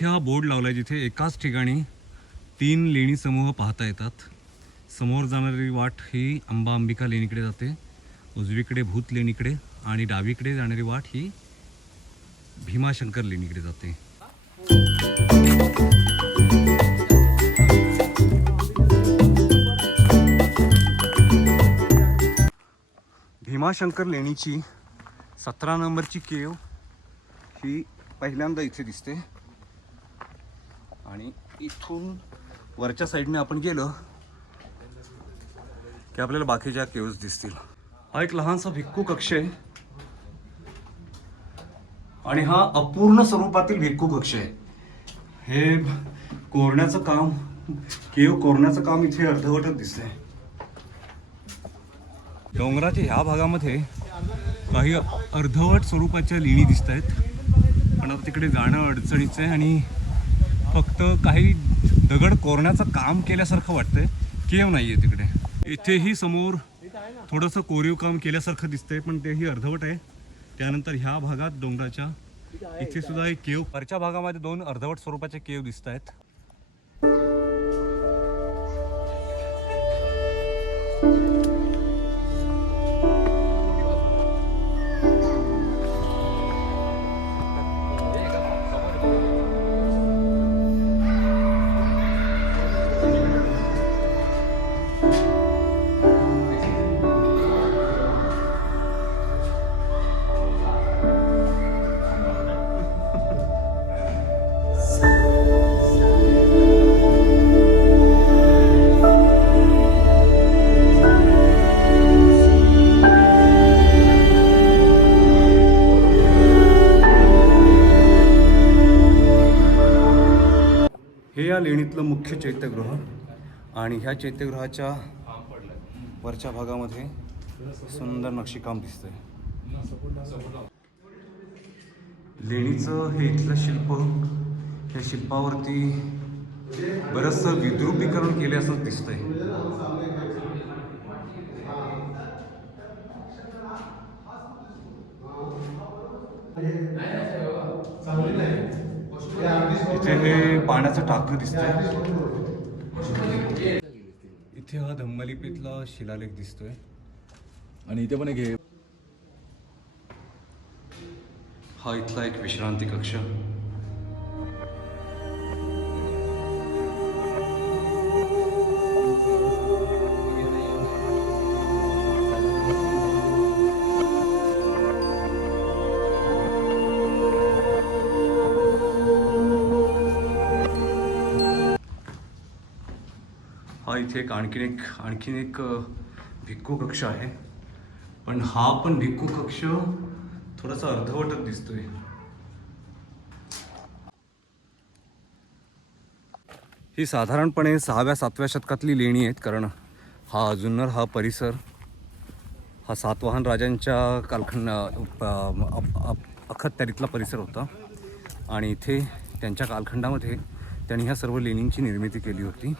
इथे हा बोर्ड लावलाय जिथे एकाच ठिकाणी 3 लेणी समूह पाहता येतात। समोर जाणारी वाट ही अंबा अंबिका लेणीकडे जाते, उजवीकडे भूत लेणीकडे आणि डावीकडे जाणारी वाट ही भीमाशंकर लेणीकडे जाते। भीमाशंकर लेणीची 17 नंबरची केव ही पहिल्यांदा इथे दिसते आणि इथून वरच्या साईडने आपण गेलो की आपल्याला बाकीच्या केव्स दिसतील। हा एक लहानसा भिक्खू कक्ष आहे आणि हा अपूर्ण स्वरूपातील भिक्खू कक्ष आहे। हे कोरण्याचं काम, केव कोरण्याचं काम इथे अर्धवटच दिसतंय। डोंगराच्या ह्या भागामध्ये काही अर्धवट स्वरूपाच्या लेणी दिसत आहेत, पण आता तिकडे जाणं अडचणीचं आहे आणि फक्त काही दगड कोरण्याचं काम केल्यासारखं वाटतंय, केव नाही आहे तिकडे। इथेही समोर थोडंसं कोरीव काम केल्यासारखं दिसतंय, पण तेही अर्धवट आहे। त्यानंतर ह्या भागात डोंगराच्या इथे सुद्धा एक केव, वरच्या भागामध्ये 2 अर्धवट स्वरूपाचे केव दिसत आहेत। हे या लेणीतलं मुख्य चैत्यगृह आणि ह्या चैत्यगृहाच्या वरच्या भागामध्ये सुंदर नक्षीकाम दिसतंय। लेणीचं हे इथलं शिल्प, या शिल्पावरती बरंचसं विद्रुपीकरण केले असं दिसतंय। इथे हे पाण्याचं टाकं दिसतंय। इथे हा धम्मलिपीतला शिलालेख दिसतोय आणि इथे पण एक हे हा इथला एक विश्रांती कक्ष। हा इथे एक आणखीन एक भिक्खू कक्ष आहे, पण हा पण भिक्खू कक्ष थोडासा अर्धवटच दिसतोय। ही साधारणपणे 6व्या-7व्या शतकातली लेणी आहेत, कारण हा अजूनर हा परिसर हा सातवाहन राजांच्या अखत्यारीतला परिसर होता आणि इथे त्यांच्या कालखंडामध्ये त्यांनी ह्या सर्व लेणींची निर्मिती केली होती।